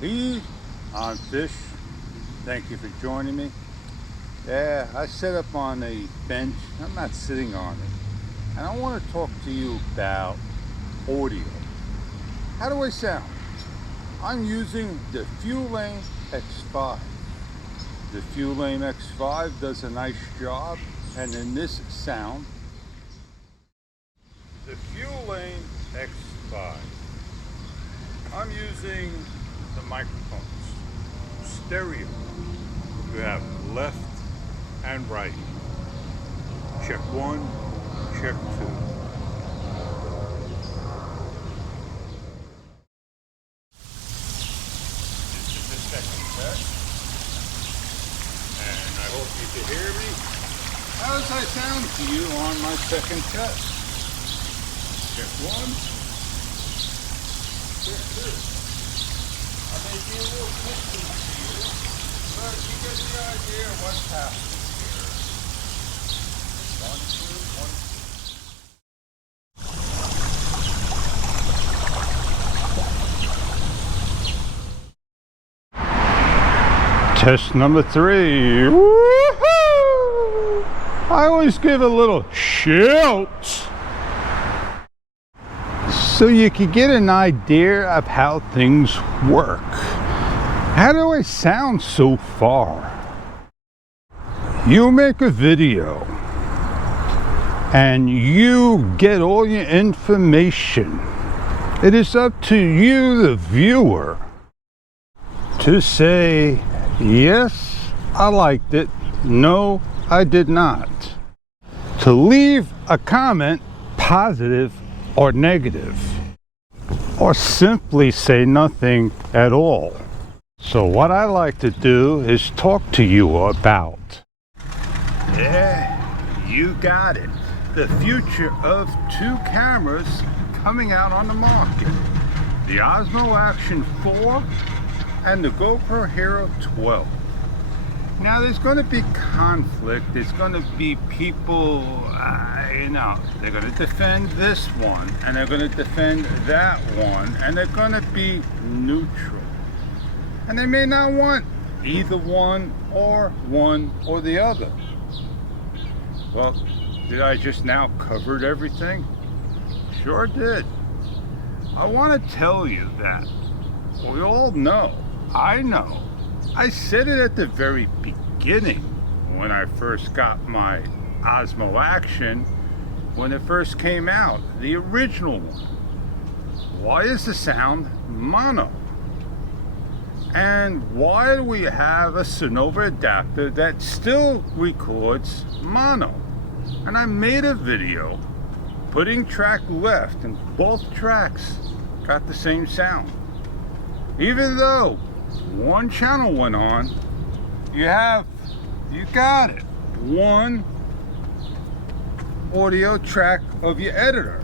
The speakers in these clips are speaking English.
Hey, I'm Fish. Thank you for joining me. Yeah, I set up on a bench. I'm not sitting on it. And I want to talk to you about audio. How do I sound? I'm using the Fulaim X5. The Fulaim X5 does a nice job. And in this sound, the Fulaim X5. I'm using the microphones, stereo. You have left and right. Check one, check two. This is the second test, and I hope you can hear me. How does I sound to you on my second test? Check one, check two. I may be a little distant to you, but you get the idea of what's happening here. 1, 2, 1, 2. Test number 3. Woohoo! I always give a little shout so you can get an idea of how things work. How do I sound so far? You make a video and you get all your information. It is up to you, the viewer, to say, yes, I liked it. No, I did not. To leave a comment, positive or negative, or simply say nothing at all. So what I like to do is talk to you about, yeah, you got it, the future of 2 cameras coming out on the market. The Osmo Action 4 and the GoPro Hero 12. Now there's going to be conflict. There's going to be people, they're going to defend this one and they're going to defend that one, and they're going to be neutral. And they may not want either one or the other. Well, did I just now covered everything? Sure did. I want to tell you that we all know, I know, I said it at the very beginning when I first got my Osmo Action, when it first came out, the original one. Why is the sound mono? And why do we have a Sonova adapter that still records mono? And I made a video putting track left, and both tracks got the same sound. Even though one channel went on, you got it, one audio track of your editor.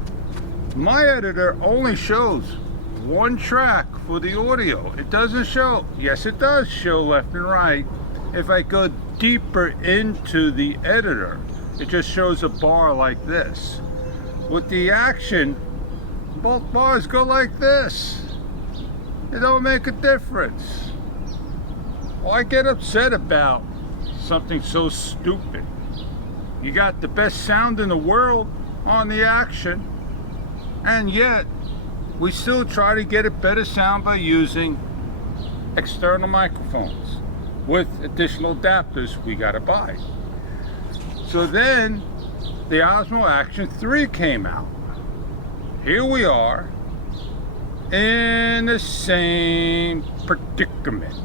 My editor only shows one track for the audio. It doesn't show, yes it does show left and right. If I go deeper into the editor, it just shows a bar like this. With the Action, both bars go like this. It don't make a difference. Well, I get upset about something so stupid. You got the best sound in the world on the Action, and yet we still try to get a better sound by using external microphones with additional adapters we gotta buy. So then the Osmo Action 3 came out. Here we are in the same predicament.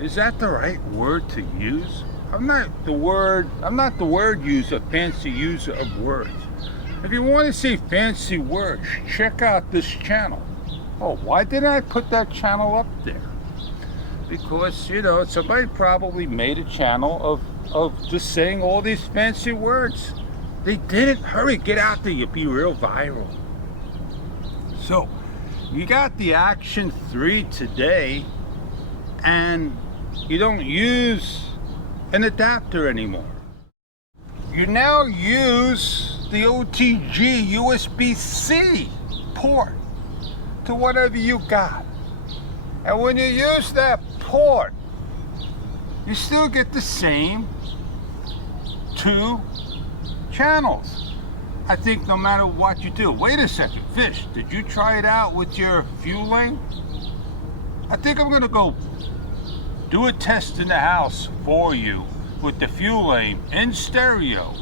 Is that the right word to use? I'm not the word user, fancy user of words. If you want to see fancy words, check out this channel. Oh, why didn't I put that channel up there? Because, somebody probably made a channel of just saying all these fancy words. They didn't. Hurry, get out there, you'll be real viral. So, you got the Action 3 today, and you don't use an adapter anymore. You now use the OTG USB-C port to whatever you got. And when you use that port, you still get the same 2 channels. I think no matter what you do. Wait a second, Fish, did you try it out with your Fulaim? I think I'm gonna go do a test in the house for you with the Fulaim in stereo.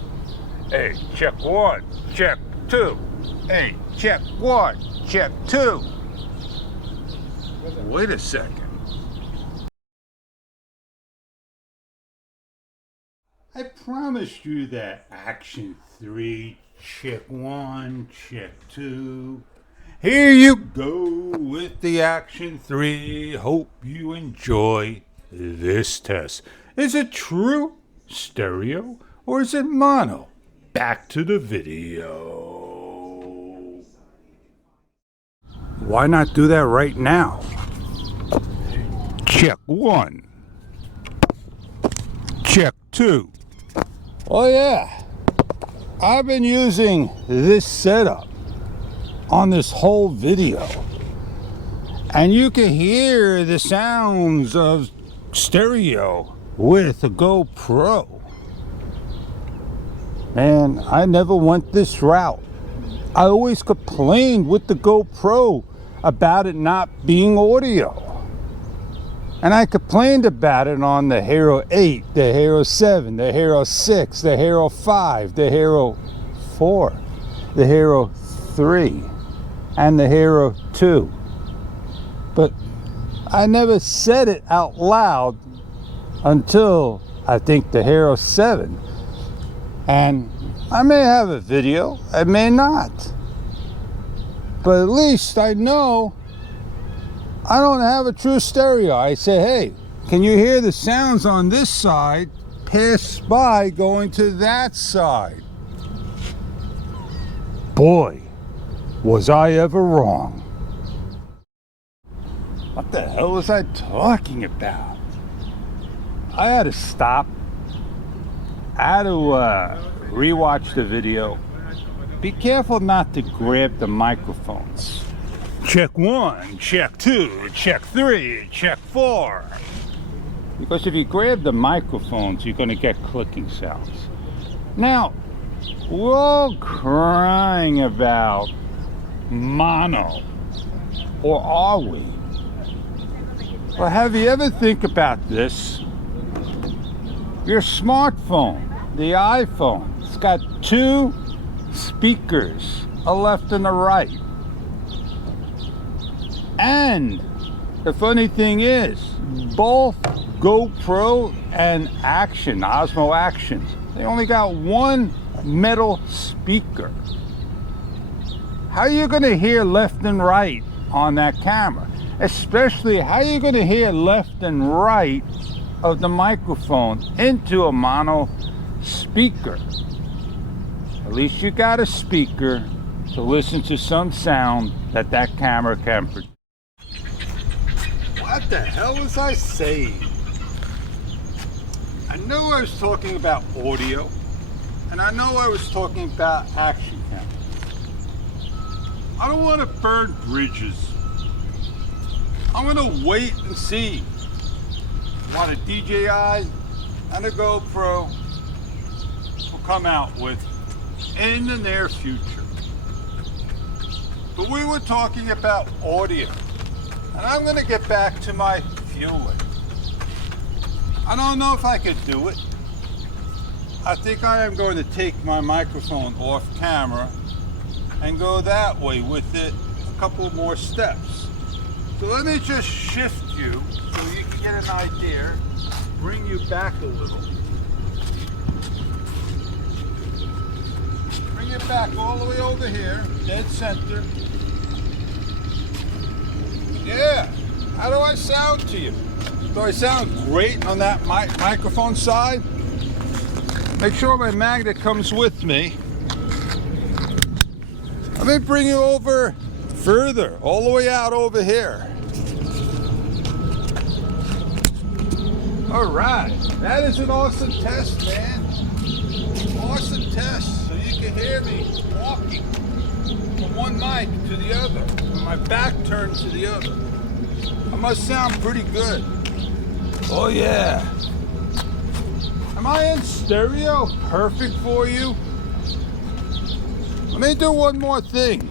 Hey, check 1, check 2. Hey, check 1, check 2. Wait a second. I promised you that Action 3, check 1, check 2. Here you go with the Action 3. Hope you enjoy this test. Is it true stereo or is it mono? Back to the video. Why not do that right now? Check 1. Check 2. Oh yeah, I've been using this setup on this whole video, and you can hear the sounds of stereo with a GoPro. Man, I never went this route. I always complained with the GoPro about it not being audio. And I complained about it on the Hero 8, the Hero 7, the Hero 6, the Hero 5, the Hero 4, the Hero 3, and the Hero 2. But I never said it out loud until I think the Hero 7. And I may have a video, I may not. But at least I know I don't have a true stereo. I say, hey, can you hear the sounds on this side pass by going to that side? Boy, was I ever wrong. What the hell was I talking about? I had to stop. I had to rewatch the video. Be careful not to grab the microphones. Check 1, check 2, check 3, check 4. Because if you grab the microphones, you're going to get clicking sounds. Now, we're all crying about mono. Or are we? Well, have you ever think about this? Your smartphone, the iPhone, it's got 2 speakers, a left and a right. And the funny thing is, both GoPro and Action, Osmo Actions, they only got 1 metal speaker. How are you going to hear left and right on that camera? Especially, how are you going to hear left and right of the microphone into a mono speaker? At least you got a speaker to listen to some sound that camera can produce. What the hell was I saying? I know I was talking about audio, and I know I was talking about action cameras. I don't want to burn bridges. I'm going to wait and see what a DJI and a GoPro will come out with in the near future. But we were talking about audio. And I'm going to get back to my Fulaim. I don't know if I could do it. I think I am going to take my microphone off camera and go that way with it a couple more steps. So let me just shift you so you can get an idea, bring you back a little. Bring it back all the way over here, dead center. Yeah, how do I sound to you? Do I sound great on that microphone side? Make sure my magnet comes with me. Let me bring you over further, all the way out over here. All right, that is an awesome test, man. Awesome test, so you can hear me walking from one mic to the other, with my back turned to the other. I must sound pretty good. Oh yeah. Am I in stereo? Perfect for you? Let me do one more thing.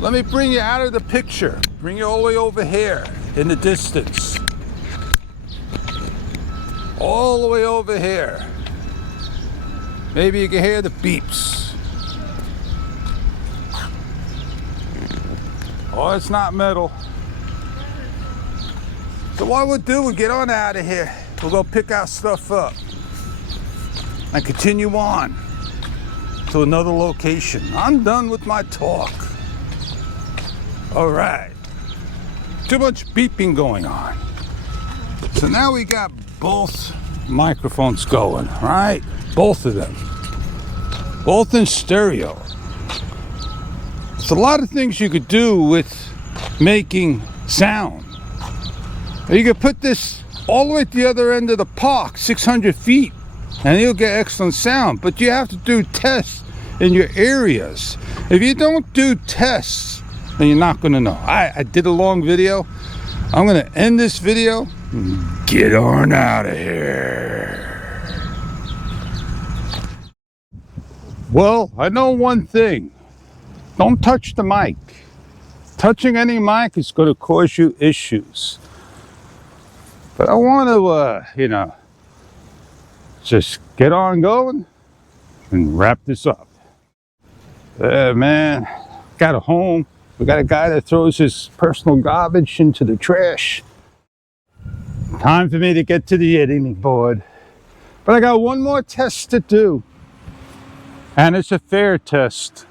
Let me bring you out of the picture. Bring you all the way over here in the distance. All the way over here. Maybe you can hear the beeps. Oh, it's not metal. So what we'll do, we'll get on out of here. We'll go pick our stuff up and continue on to another location. I'm done with my talk. All right. Too much beeping going on. So now we got both microphones going, right? Both of them. Both in stereo. There's a lot of things you could do with making sound. You could put this all the way at the other end of the park, 600 feet, and you'll get excellent sound. But you have to do tests in your areas. If you don't do tests, then you're not going to know. I did a long video. I'm going to end this video and get on out of here. Well, I know one thing. Don't touch the mic. Touching any mic is going to cause you issues. But I want to, just get on going and wrap this up. Man, got a home. We got a guy that throws his personal garbage into the trash. Time for me to get to the editing board. But I got one more test to do. And it's a fair test.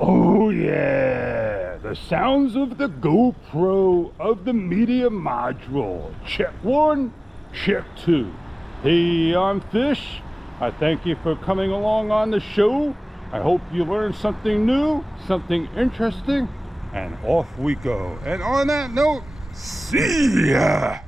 Oh yeah, the sounds of the GoPro of the media module. Check 1, check 2. Hey, I'm Fish. I thank you for coming along on the show. I hope you learned something new, something interesting, and off we go. And on that note, see ya!